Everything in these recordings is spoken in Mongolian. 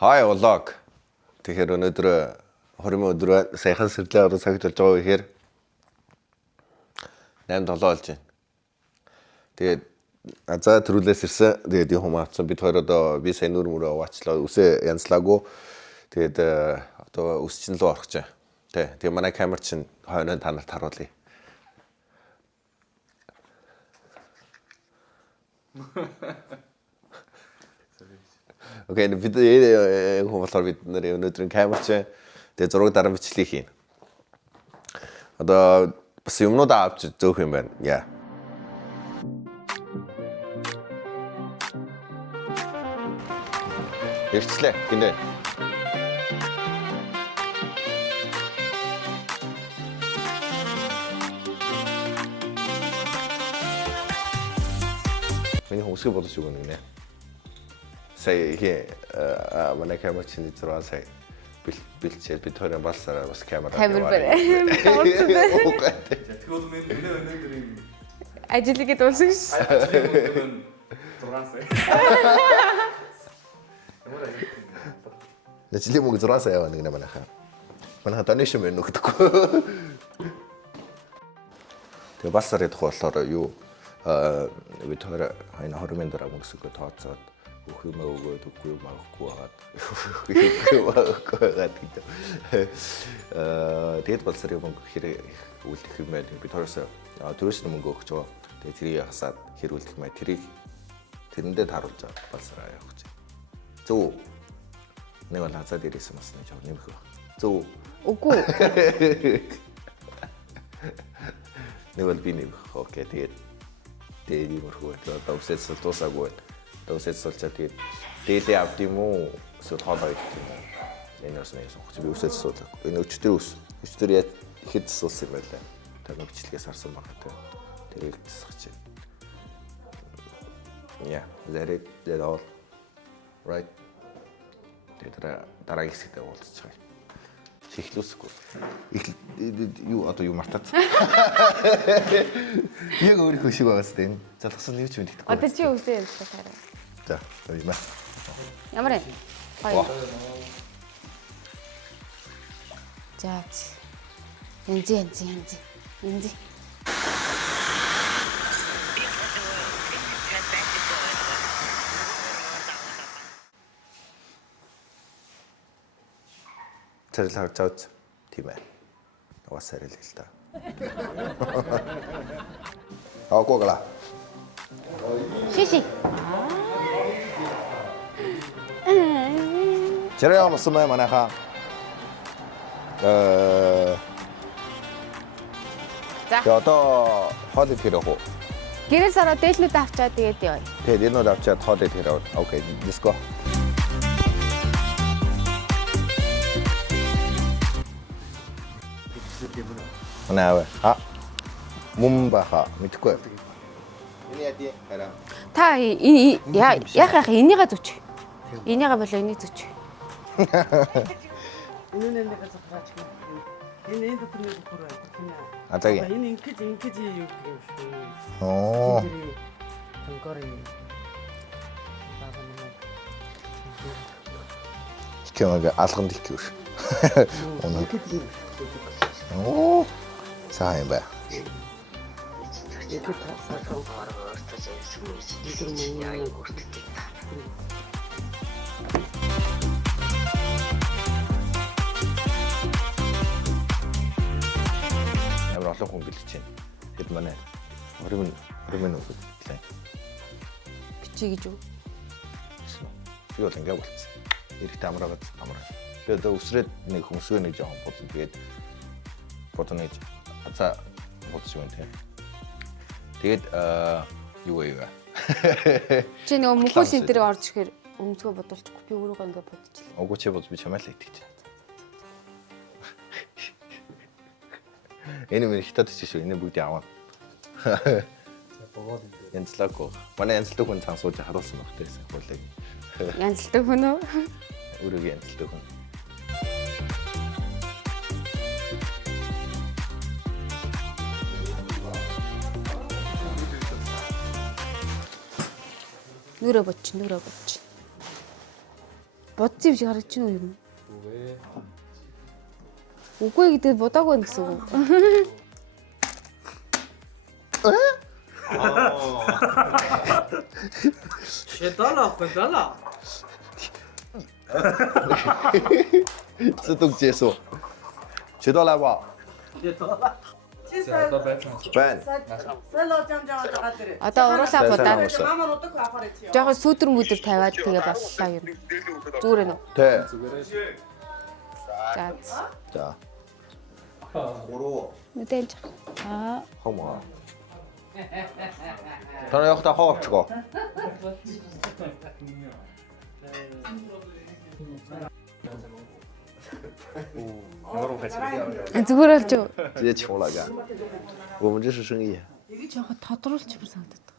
Hi vlog. Тэгэхээр өнөөдөр 20 өдөр саяхан сэрлээ орон цагт болж байгаа гэхээр 8-7 болж байна. Тэгээд азаа төрүүлээс ирсэн. Тэгээд юм авсан. Бид хоёр одоо би сайн нүр мөрөө уучлаа. Үсээ янзлаагүй. Тэгээд одоо үс чинь лөө орох гэж байна. Тэгээ манай камер чинь хойноо та нарт харуулъя. Окей, бид болохоор бид нэр өнөөдрийн камер чинь тэгээ зураг дараа бичлэг хийн. Одоо бас юмнууд авч зөөх юм байна. Яа. Ирчлээ. Гинэ. Миний хүмүүсээ бодож өгнө гинэ. Сая манай камер чинь зураг сая бэлчээд бид хоёрын балсараа бас камера тавиараа. Тэгвэл миний өнөөдөр юм Ажлыг дуусгах ш. 6 сая. Ажлын мөнгө 6 сая яваа нэг манайхаа. Манайхаа донешн мэн өгдөггүй. Тэгээ балсараа явах болохоор юу бид хоёр 20,000 дөрөв мөнгөсөг тооцоод бүх юм өгөөд үгүй юм авахгүй хагаад гэдэг. Тэгээд балсарын мөнгө хэрэг үлдэх юм байна. Бид хоёроос туристны мөнгө өгч байгаа. Тэгээд тэрийг хасаад хэрүүлэх мэй тэрийг тэрэндээ тааруулж байгаа балсараа явах гэж. Зөв. Нэг бол хазаад ирсэн бас нэг жоо нэмэх баг. Зөв. Үгүй. Нэг бол би нэмэх. Окей тэгээд иймэрхүү одоо үсээс дуусаагүй байна. Үсээс суулчаа тэгээд дээлээ авд юм уу? Эсвэл хоолой идэх юм уу? Энэ бас нэг сонгоч би үсээс суулаа. Энэ өчтөр үс. Өчтөр яа ихэд суулсан юм байлаа. Тэр нөхчлэгээс харсан байгаа тэ. Тэрийг тасгах чинь. Yeah, that all right. Тэгээд дараагийн хэсэгтээ уулзчихъя. Чихлүүсгүй. Юу одоо юу мартаад. Яг өөрийнхөө шиг байгаас тань. Залгасан нэг ч мэддэхгүй. Одоо чи үсээ янзлах хараа. За, юм аа. Ямар вэ? Хоёр. За. Янзи. Тэрэл харж авч тийм ээ. Угаас арил л та. Гугла. Шиши. Чирээ амсан мэй манайха. За. Одоо хоол идэх хэрэг үү? Гэрээс ороод дээлнүүд авчаад тэгээд явъя. Тэгээд энэ удаа авчаад хоол идэх хэрэг. Окей, let's go. Наа. Мумбаха мэдхгүй. Энэ яди хараа. Та яах энийгээ зүч. Энийгээ болоо энийг зүч. Энэ газарч байна. Энэ бүхний бүр байна. Атаги. Энэ ингэж юу гэх юм шүү. Оо. Төнгөрий. Чимээг алган дихгүйш. Оо. Сайн ба. Яг тасаа Ямар олон хүн бэлдэж байна. Хэд манай 20 минут үлээ. Бичиж гэж юу? Би бол ингээ болчихсон. Эрэхтэй амраад. Би одоо өсрээд нэг хүмүүсөө нэг жоохон бодсон. Тэгээд бодно гэж азаа бодсон юм тийм. Тэгээд юу вэ? Чи нэг мөхөл энэ орж ирэхээр өмцгөө бодуулчихгүй би өөрийгөө ингээ бодчихлаа. Огоо чи бодож би чамаалаа итгэж. Энэ мөр хятад ч шүү. Энэ бүгдийг аваа. Янзлаагүй. Манай янзлдаг хүн цаан сууж харуулсан баг тийм хуулийг. Янзлдаг хүн үү? Өөрөгийн янзлдаг хүн. Нүрэ боч. бодсон юм шиг харагдаж байна уу юм? Үгүй гэдэг бодаагүй байх гэсэн үг. Шэдала.自动结束。学到了不？ За одоо байцсан. байна. Сэло жамжаа байгаа дээрээ. Одоо уруулаа будаад Мама нутаг авахаар чи. жоохон сүүдэр мүдэр тавиад тэгээ боллоо юм. Зүгээр нөө. 돼. За. 자. Мэдээж. Аа. 허머. 저는 여기다 허업 치고. Зүгээр л жоо. 直接求了干。我们这是生意。 이게 жоохон тодруулчих бүр санагдаад.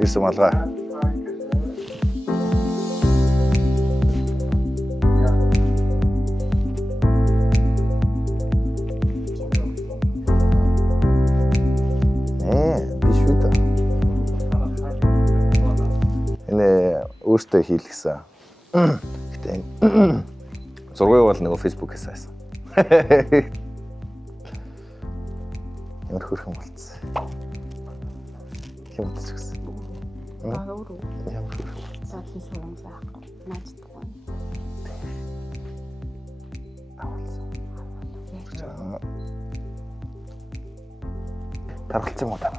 ирсэн малгай. Биш үү та. Энэ өөртөө хийлгсэн. Гэтэ зургийг бол нөгөө Facebook-ээс хайсан. Ямар хөрхөн болцсон. Хэмт ч гэсэн. Аа өөрөө. Ямар хөрхөн. Задлан сурамсаа наачдаггүй. Тархалцсан юм уу та?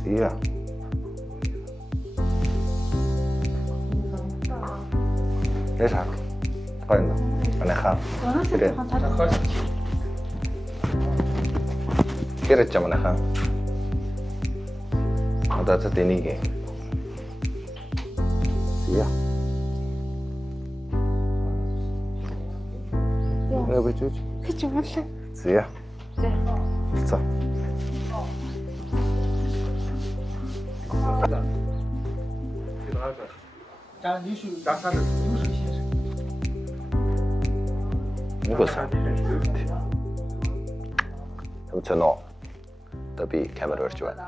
Зия. Яа. Хайна. Анахаа. Тэрэ. Хэрэг юм анахаа. Одоо та тэнийг. Зия. Яа бичүүч. Гэж боллоо. Зия. За. Igo sa. Тэмцэнэ. Таби камер орж байна.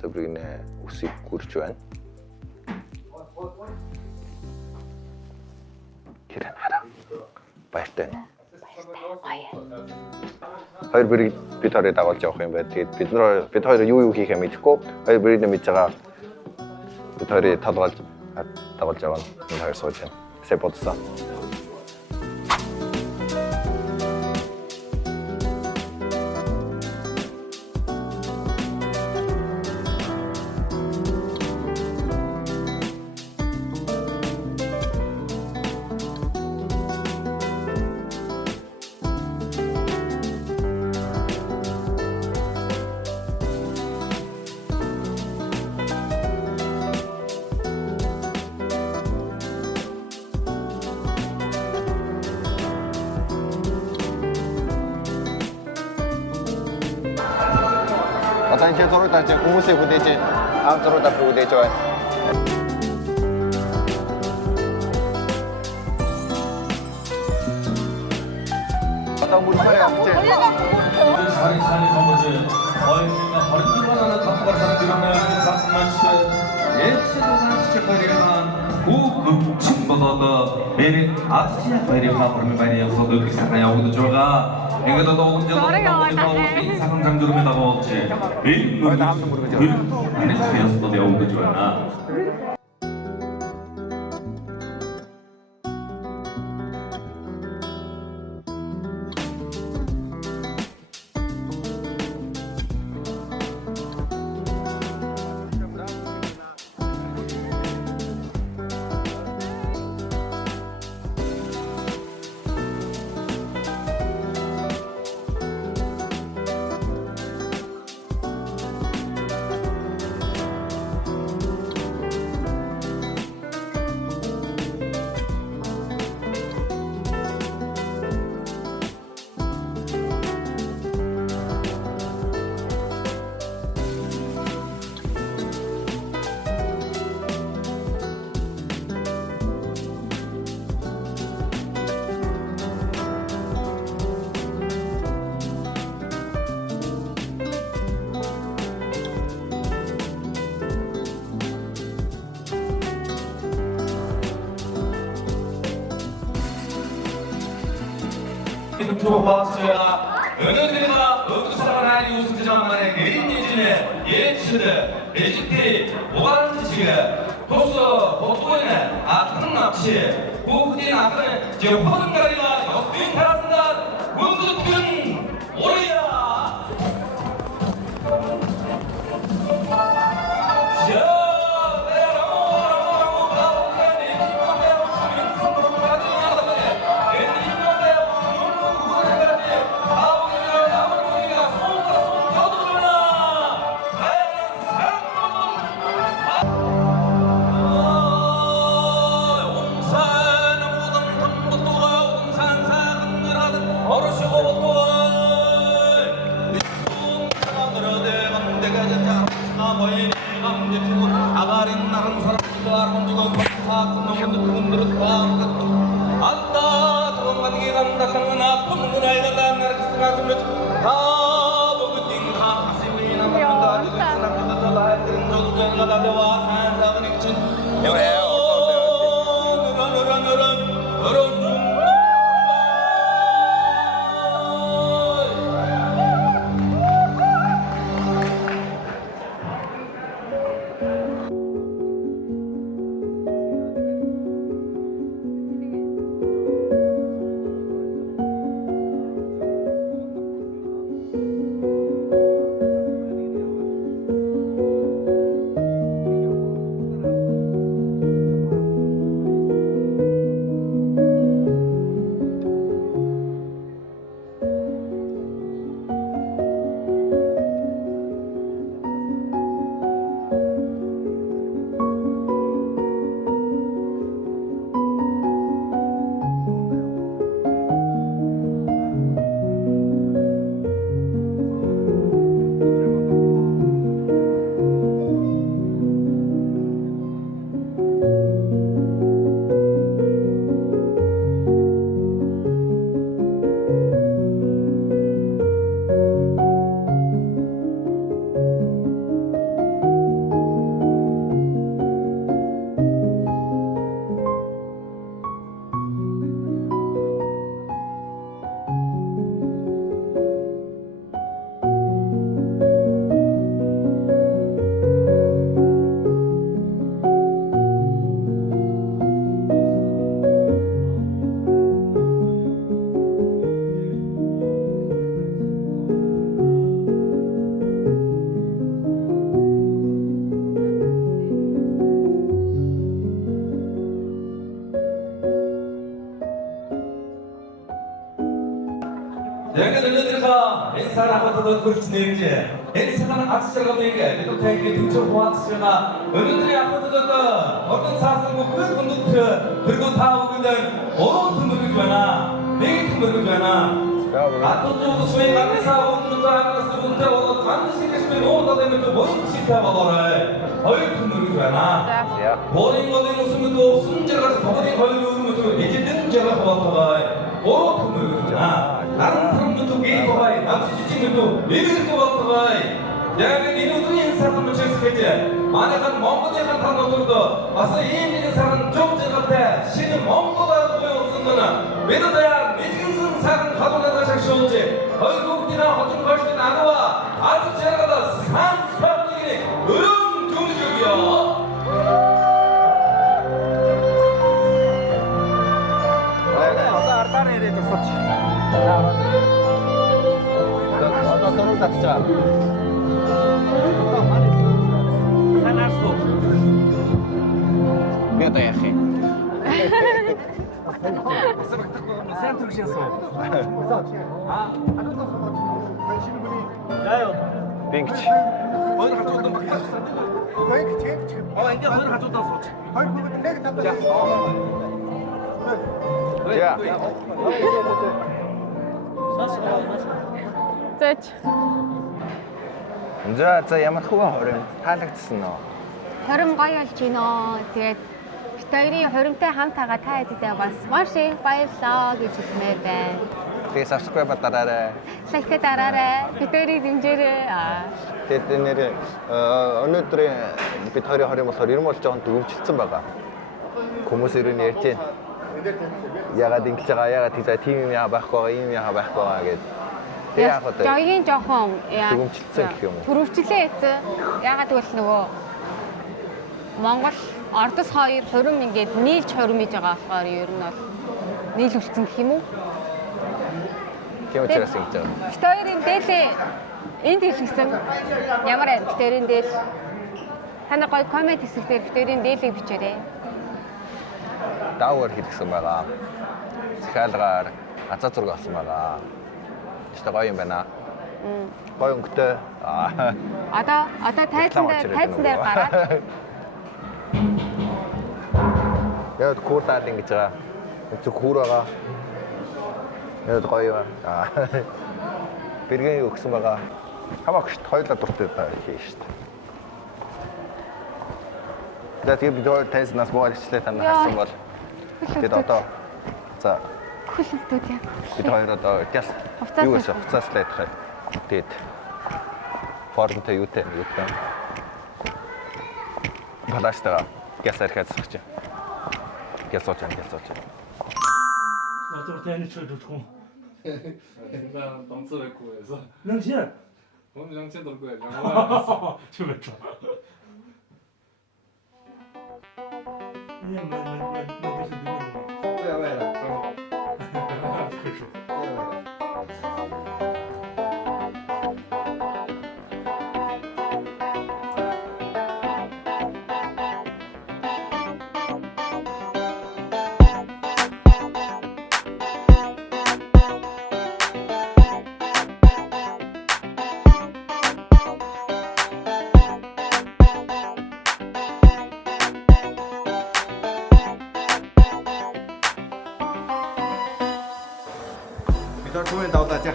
Зөвхөн үсийг гүрж байна. Хэрэг хараа. Баяртай. Хоёр бүрийг бид хоёрыг дагуулж явах юм байна. Тэгээд бид хоёр юу хийхээ мэдэхгүй. Хоёр бүрийг мэдж байгаа. Бид хоёрыг талгуулж дагуулж явна. Энэ хоёр сууж байна. Сэ бодсон. Одоо энэ зураг даач хүмүүсийг хүлээж аав зураг даа хүлээж байна. Одоо мөрөөр авч. Сарын хамгаалж хоёрын 21 тавгаар сард ирнэ сас маш ээсэлэнч хоёрын хүүг чин болоод эри атчи хоёрын хамрын байны явсод өгч явагдаж байгаа. Ингээд одоо угдаж сахан замдурмын дагуулж энэ хамт мөргөж байна. Энэ ясод явагдаж байна. 좋았어요. 은혜들과 의사가 나이 웃음지 장만의 개인이지네 예치대 예치대 오가는 지시에 도서 보도에는 아픈 납치 부부진 아까는 제 허등가리가 역빈 달았다 문득은 오래야 아가린 나른 사람과 혼주고 사슴놈은 누군들은 안다 도망가게 간다 강나 뿜는 간다 나르스가 숨을 다 먹은 가슴이 남는다 지금 사람들도 들은 조두전가 나대와 산사가 넥친 너런 여기가 들려드릴까? 인사라고도 그렇지 내지. 인사는 악수자가 되게 또 되게 등쳐 호화치나 어느들이 아파졌다. 어떤 사슴고 큰 건두트 그리고 다 오거든. 어떤 틈을 주잖아. 내게 틈을 주잖아. 아토도 수행 가면서 없는 거 하면서 근데 어떤 간식 대신에 놓다 되면 또 뭔 짓다 먹어라. 어이 틈을 주잖아. 버린 거는 무슨 또 순재가 더버린 걸리면 또 이제 능제가 더버터가. 어로 틈을 주잖아. 다른 사람들도 게이터가이 남치 지진들도 리듬 것 같아가이 내가 니는 인사람을 చేసు겠지 만약 한 멍거대 한 단어들도 와서 이인리는 사람 좀 같아 신은 멍거다 보여 없었거나 왜도다야 미진승 사람 가동하다 작시온지 얼굴이나 허좀 걸수 나누와 아주 제가다 산수학적이니 으름 중적이야 بيضة يا أخي بينكتش Зөөч. За ямар хөвөн хорин таалагдсан уу? Хорин гоё болж байна. Тэгээд бид хоёрын хоримтой хамт байгаа та хэдтэй бас маш их баярлалаа гэж хэлмээр байна. Тэгээ subscribe дараарай. Лайк дараарай. Бид хоёрыг дэмжээрэй. Тэгээд нэр өнөөдөр бид хоёрын хорин болохоор ер нь бол жоохон дүгнэлтсэн байгаа. Хүмүүс ер нь ярьж байна. Ягаад ингэж байгаа, ягаад тийж байгаа, тийм юм яа байхгүй байгаа, ийм яа байхгүй байгаа гэдэг. Тэг яах вэ? Жогийн жоохон яа. Төрөвчлөлцөн гэх юм уу? Төрөвчлээ эзэн. Ягаад гэвэл нөгөө Монгол Ордос хоёр хурим ингээд нийлж хуримж байгаа болохоор ер нь бол нийлүүлсэн гэх юм уу? Тийм учраас ингэж байгаа. Бид хоёрын дээлээ энд хэлсэн. Ямар байна? Бид хоёрын дээл. Та нар гоё коммент хэсгээр бид хоёрын дээлийг бичээрэй. Даавар хийгсэн байгаа. Захиалгаар азаа зураг авсан байгаа. Тэстэ гоё юм байна. Гоё өнгөтэй. Одоо тайзан дээр гараад. Яа куртаад ингэж байгаа. Зүг хүүр байгаа. Яа гоё юм. Бэргэн өгсөн байгаа. Хамаагүй шүү дээ. Хоёулаа дуртай хийх шүү дээ. Тэгээд бид хоёр тайзнаас буугачлаа тань харсан бол тэгээд одоо за Хүлэлтүүд яа. бид хоёр одоо гяс юу гэсэн хуцааслаад байгаа. Тэгээд формтой юутай. Балаастаа гяс архаад сахиж. Гяс сууж. Одоо таны ч өгөх юм. 나 넘쳐갖고 해서 랑치야. 오늘 양치 돌고 해. 양호야. 좋았죠. 네, 무슨 왜. 그렇죠. Бид түмэн давлаа за.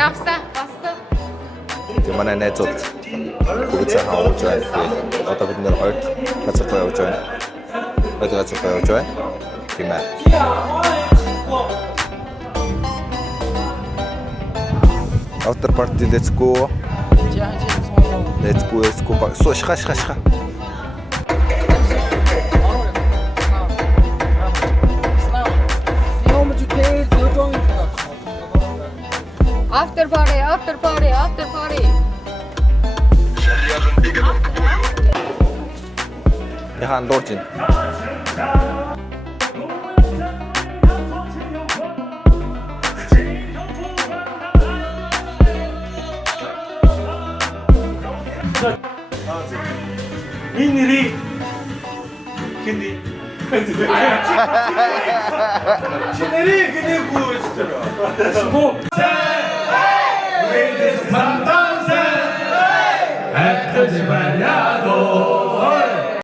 Давсан. Бассан. Тэг манай найзууд бүгд цахан ууж байна. Одоо бид нэр хоёрт газар явж байна. Тийм ээ. After party, let's go. Let's go. So, шха. After party. Яхан дурж ин. Минри. 근데 신내리 그냥 구했더라. 뭐? 만단세. 애쓰지 말라고.